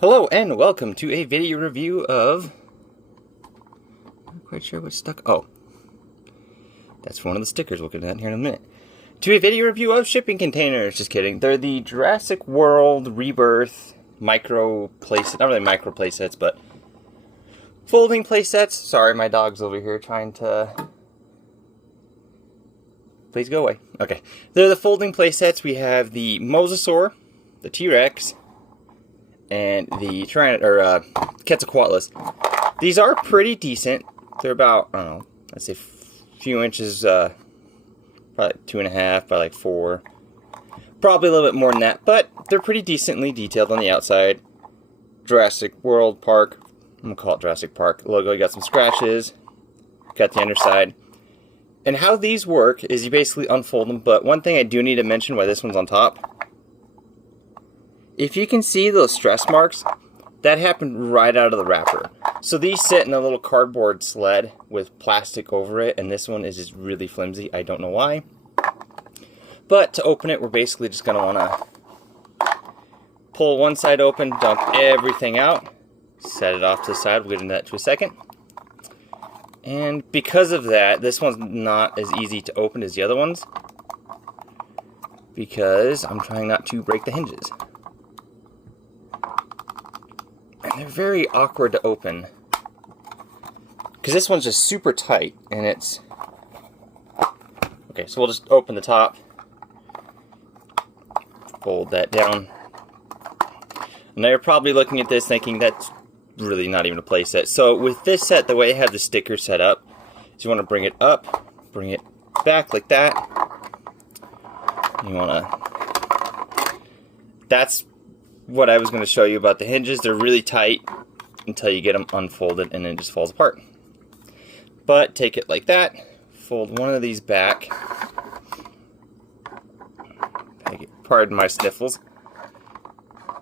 Hello and welcome to a video review of... I'm not quite sure what's stuck. Oh, that's one of the stickers we'll get at here in a minute. To a video review of shipping containers. Just kidding. They're the Jurassic World Rebirth micro playset. Not really micro playsets, but folding playsets. Sorry, my dog's over here trying to... Please go away. Okay. They're the folding playsets. We have the Mosasaur, the T-Rex, and the Quetzalcoatlus. These are pretty decent. They're about, I don't know, let's say a few inches, probably 2.5 by like 4. Probably a little bit more than that, but they're pretty decently detailed on the outside. Jurassic World Park, I'm gonna call it Jurassic Park logo. You got some scratches, got the underside. And how these work is you basically unfold them, but one thing I do need to mention why this one's on top. If you can see those stress marks, that happened right out of the wrapper. So these sit in a little cardboard sled with plastic over it, and this one is just really flimsy. I don't know why. But to open it, we're basically just going to want to pull one side open, dump everything out, set it off to the side. We'll get into that in a second. And because of that, this one's not as easy to open as the other ones, because I'm trying not to break the hinges. And they're very awkward to open, because this one's just super tight, and it's... Okay, so we'll just open the top, fold that down. And now you're probably looking at this thinking that's really not even a play set. So with this set, the way I have the sticker set up is you want to bring it up, bring it back like that. You want to... That's what I was going to show you about the hinges. They're really tight until you get them unfolded, and then it just falls apart. But take it like that, fold one of these back. Pardon my sniffles.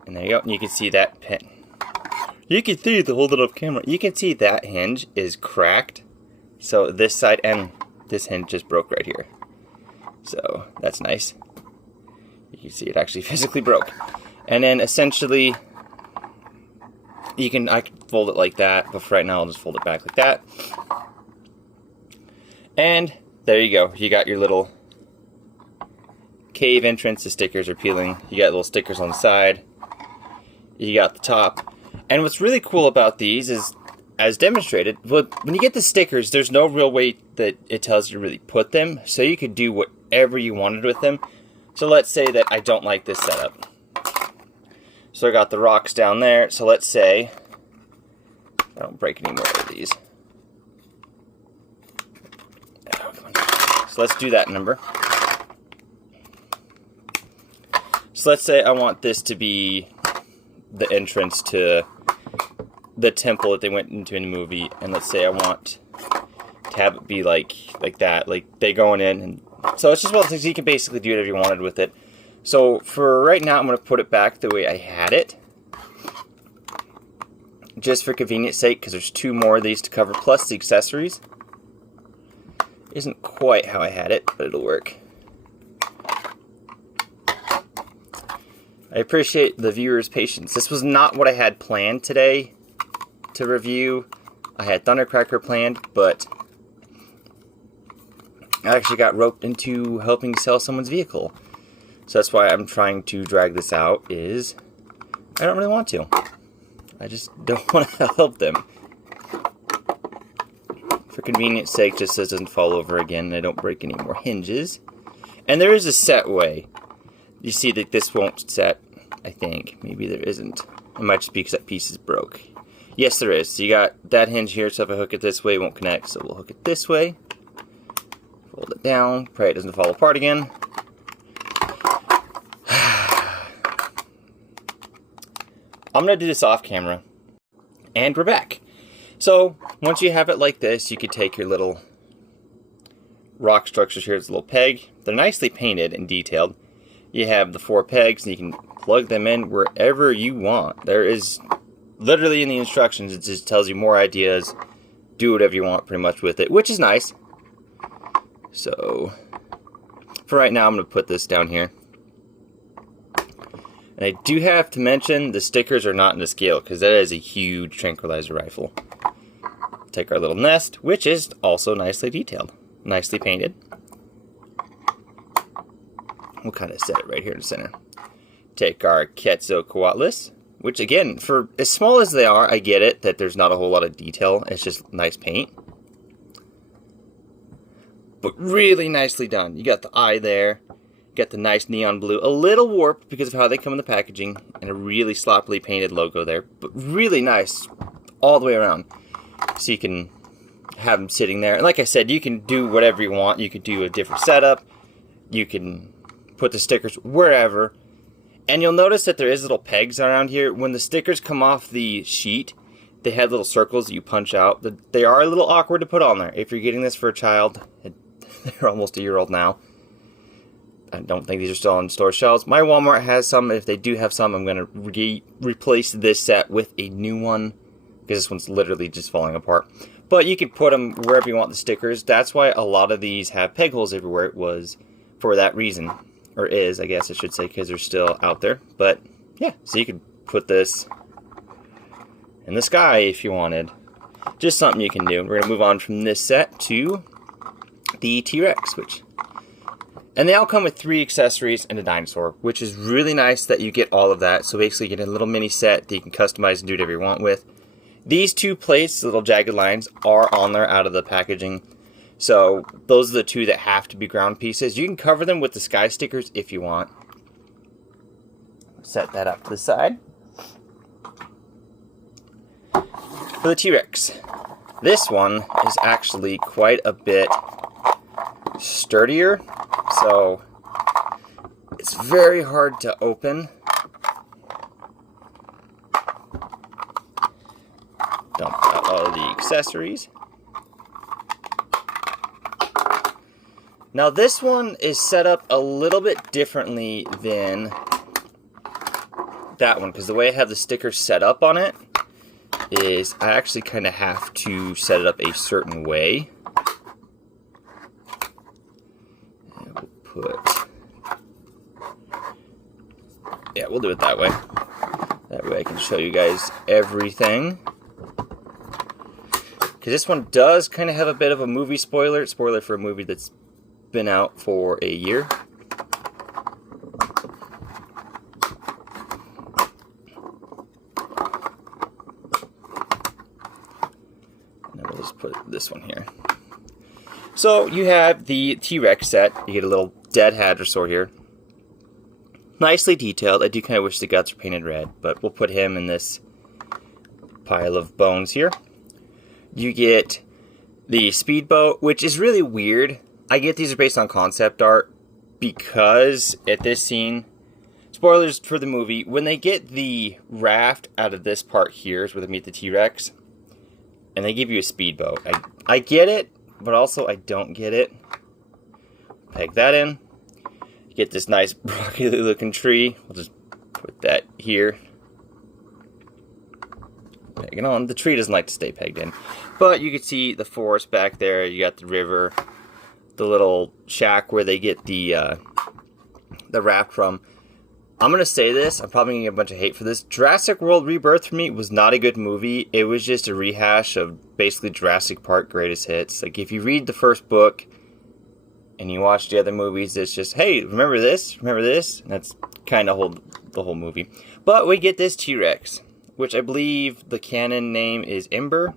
And there you go. And you can see that pin. You can see the hold it up camera. You can see that hinge is cracked. So this side and this hinge just broke right here. So that's nice. You can see it actually physically broke. And then essentially, I can fold it like that, but for right now I'll just fold it back like that. And there you go. You got your little cave entrance. The stickers are peeling. You got little stickers on the side. You got the top. And what's really cool about these is, as demonstrated, when you get the stickers, there's no real way that it tells you to really put them. So you could do whatever you wanted with them. So let's say that I don't like this setup. So I got the rocks down there. So let's say I don't break any more of these. So let's do that number. So let's say I want this to be the entrance to the temple that they went into in the movie, and let's say I want to have it be like that, like they going in, and so it's just one of those things. You can basically do whatever you wanted with it. So for right now, I'm going to put it back the way I had it, just for convenience sake, because there's 2 more of these to cover, plus the accessories. Isn't quite how I had it, but it'll work. I appreciate the viewers' patience. This was not what I had planned today to review. I had Thundercracker planned, but I actually got roped into helping sell someone's vehicle. So that's why I'm trying to drag this out, is I don't really want to. I just don't want to help them. For convenience sake, just so it doesn't fall over again and I don't break any more hinges. And there is a set way. You see that this won't set, I think. Maybe there isn't. It might just be because that piece is broke. Yes, there is. So you got that hinge here, so if I hook it this way, it won't connect. So we'll hook it this way. Fold it down. Pray it doesn't fall apart again. I'm going to do this off camera. And we're back. So, once you have it like this, you could take your little rock structures here. It's a little peg. They're nicely painted and detailed. You have the 4 pegs, and you can plug them in wherever you want. There is, literally in the instructions, it just tells you more ideas. Do whatever you want pretty much with it, which is nice. So, for right now, I'm going to put this down here. And I do have to mention the stickers are not in the scale because that is a huge tranquilizer rifle. Take our little nest, which is also nicely detailed, nicely painted. We'll kind of set it right here in the center. Take our Quetzalcoatlus, which again, for as small as they are, I get it that there's not a whole lot of detail. It's just nice paint. But really nicely done. You got the eye there. Got the nice neon blue, a little warped because of how they come in the packaging, and a really sloppily painted logo there, but really nice all the way around. So you can have them sitting there. And like I said, you can do whatever you want. You can do a different setup. You can put the stickers wherever. And you'll notice that there is little pegs around here. When the stickers come off the sheet, they have little circles that you punch out. They are a little awkward to put on there. If you're getting this for a child, they're almost a year old now. I don't think these are still on store shelves. My Walmart has some. If they do have some, I'm going to replace this set with a new one because this one's literally just falling apart. But you can put them wherever you want the stickers. That's why a lot of these have peg holes everywhere. It was for that reason. Or is, I guess I should say, because they're still out there. But yeah, so you could put this in the sky if you wanted. Just something you can do. We're going to move on from this set to the T-Rex, and they all come with 3 accessories and a dinosaur, which is really nice that you get all of that. So basically you get a little mini set that you can customize and do whatever you want with. These 2 plates, the little jagged lines, are on there out of the packaging. So those are the 2 that have to be ground pieces. You can cover them with the sky stickers if you want. Set that up to the side. For the T-Rex, this one is actually quite a bit sturdier. So it's very hard to open. Dump out all of the accessories. Now this one is set up a little bit differently than that one, because the way I have the sticker set up on it is I actually kind of have to set it up a certain way. Yeah, we'll do it that way. That way I can show you guys everything. Because this one does kind of have a bit of a movie spoiler. Spoiler for a movie that's been out for a year. And then we'll just put this one here. So you have the T-Rex set. You get a little dead hadrosaur here. Nicely detailed. I do kind of wish the guts were painted red, but we'll put him in this pile of bones here. You get the speedboat, which is really weird. I get these are based on concept art because at this scene, spoilers for the movie, when they get the raft out of this part here is where they meet the T-Rex, and they give you a speedboat. I get it, but also I don't get it. Peg that in. Get this nice broccoli looking tree. We'll just put that here. Peg it on. The tree doesn't like to stay pegged in. But you can see the forest back there. You got the river. The little shack where they get the raft from. I'm going to say this. I'm probably going to get a bunch of hate for this. Jurassic World Rebirth for me was not a good movie. It was just a rehash of basically Jurassic Park greatest hits. Like if you read the first book and you watch the other movies, it's just, hey, remember this? Remember this? And that's kind of the whole movie. But we get this T-Rex, which I believe the canon name is Ember.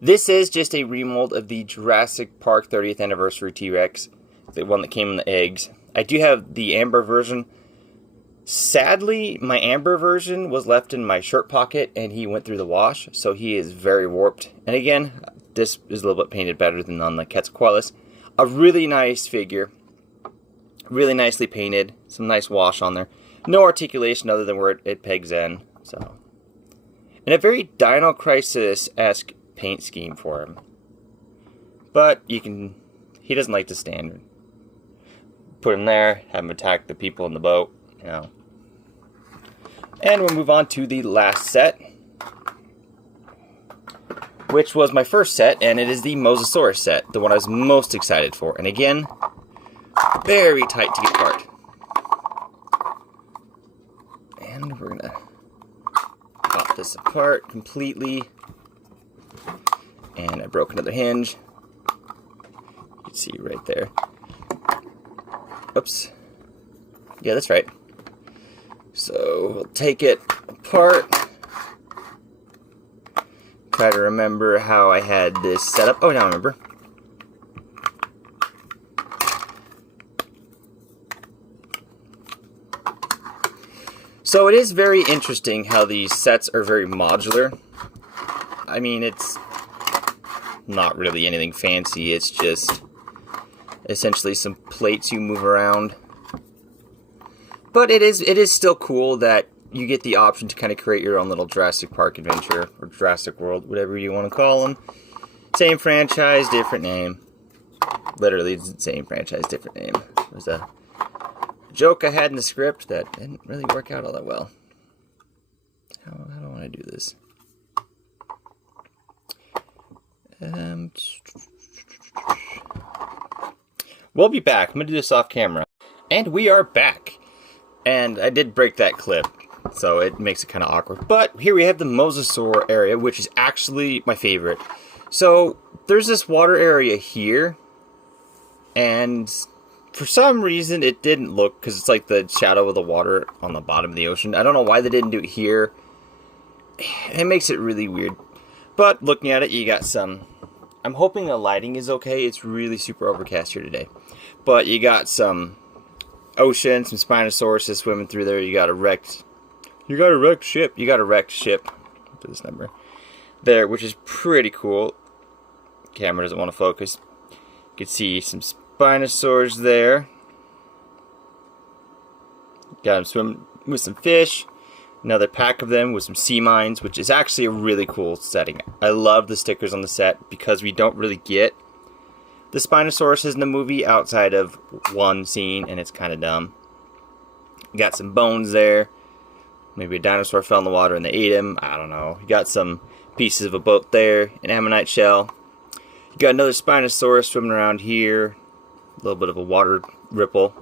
This is just a remold of the Jurassic Park 30th Anniversary T-Rex, the one that came in the eggs. I do have the Amber version. Sadly, my Amber version was left in my shirt pocket and he went through the wash, so he is very warped. And again, this is a little bit painted better than on the Quetzalcoatlus. A really nice figure. Really nicely painted. Some nice wash on there. No articulation other than where it pegs in. So, and a very Dino Crisis-esque paint scheme for him. But he doesn't like to stand. Put him there, have him attack the people in the boat, you know. And we'll move on to the last set, which was my first set, and it is the Mosasaurus set, the one I was most excited for. And again, very tight to get apart. this apart completely. And I broke another hinge. You can see right there. Oops. Yeah, that's right. So we'll take it apart. Try to remember how I had this set up. Oh, now I remember. So it is very interesting how these sets are very modular. I mean, it's not really anything fancy. It's just essentially some plates you move around. But it is still cool that you get the option to kind of create your own little Jurassic Park adventure, or Jurassic World, whatever you want to call them. Same franchise, different name. Literally the same franchise, different name. There's a joke I had in the script that didn't really work out all that well. How do I want to do this? We'll be back. I'm going to do this off camera. And we are back. And I did break that clip, so it makes it kind of awkward. But here we have the Mosasaur area, which is actually my favorite. So there's this water area here, and for some reason it didn't look, because it's like the shadow of the water on the bottom of the ocean. I don't know why they didn't do it here. It makes it really weird. But looking at it, you got some... I'm hoping the lighting is okay. It's really super overcast here today. But you got some ocean, some Spinosaurus swimming through there. You got a wrecked ship. You got a wrecked ship. To this number there, which is pretty cool. Camera doesn't want to focus. You can see some Spinosaurs there. Got them swimming with some fish. Another pack of them with some sea mines, which is actually a really cool setting. I love the stickers on the set because we don't really get the Spinosaurus in the movie outside of one scene, and it's kind of dumb. You got some bones there. Maybe a dinosaur fell in the water and they ate him. I don't know. You got some pieces of a boat there, an ammonite shell. You got another Spinosaurus swimming around here. A little bit of a water ripple.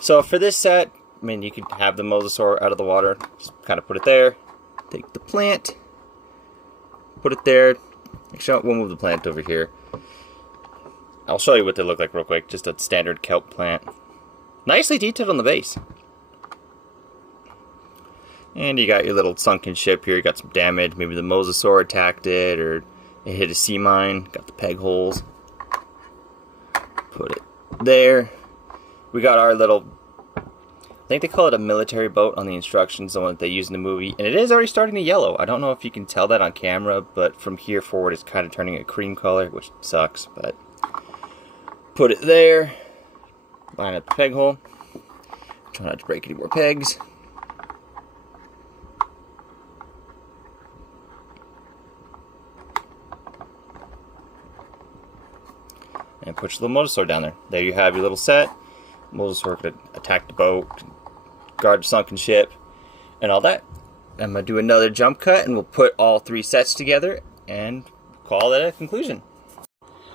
So for this set, I mean, you could have the Mosasaur out of the water. Just kind of put it there. Take the plant. Put it there. Actually, we'll move the plant over here. I'll show you what they look like real quick. Just a standard kelp plant. Nicely detailed on the base. And you got your little sunken ship here. You got some damage. Maybe the Mosasaur attacked it, or it hit a sea mine. Got the peg holes. Put it there. We got our little... I think they call it a military boat on the instructions, the one that they use in the movie. And it is already starting to yellow. I don't know if you can tell that on camera, but from here forward it's kind of turning a cream color, which sucks, but... Put it there. Line up the peg hole. Try not to break any more pegs. And put your little Mosasaur down there. There you have your little set. Mosasaur could attack the boat, guard the sunken ship, and all that. I'm going to do another jump cut, and we'll put all three sets together and call it a conclusion.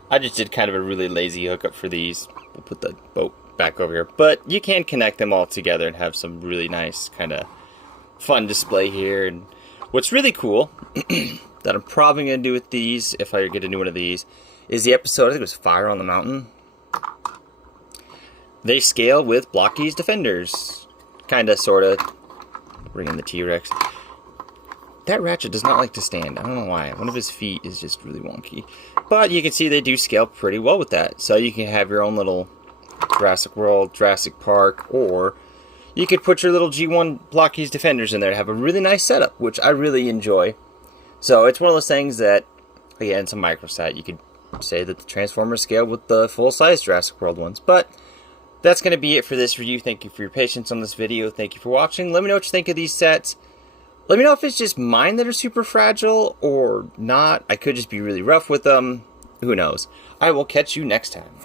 I just did kind of a really lazy hookup for these. We'll put the boat back over here. But you can connect them all together and have some really nice kind of fun display here. And what's really cool that I'm probably going to do with these, if I get a new one of these, is the episode, I think it was Fire on the Mountain. They scale with Blocky's Defenders. Kind of, sort of. Bring in the T-Rex. That Ratchet does not like to stand. I don't know why. One of his feet is just really wonky. But you can see they do scale pretty well with that. So you can have your own little Jurassic World, Jurassic Park, or you could put your little G1 Blocky's Defenders in there to have a really nice setup, which I really enjoy. So it's one of those things that, again, it's a microset. You could say that the Transformers scale with the full-size Jurassic World ones. But that's going to be it for this review. Thank you for your patience on this video. Thank you for watching. Let me know what you think of these sets. Let me know if it's just mine that are super fragile or not. I could just be really rough with them. Who knows? I will catch you next time.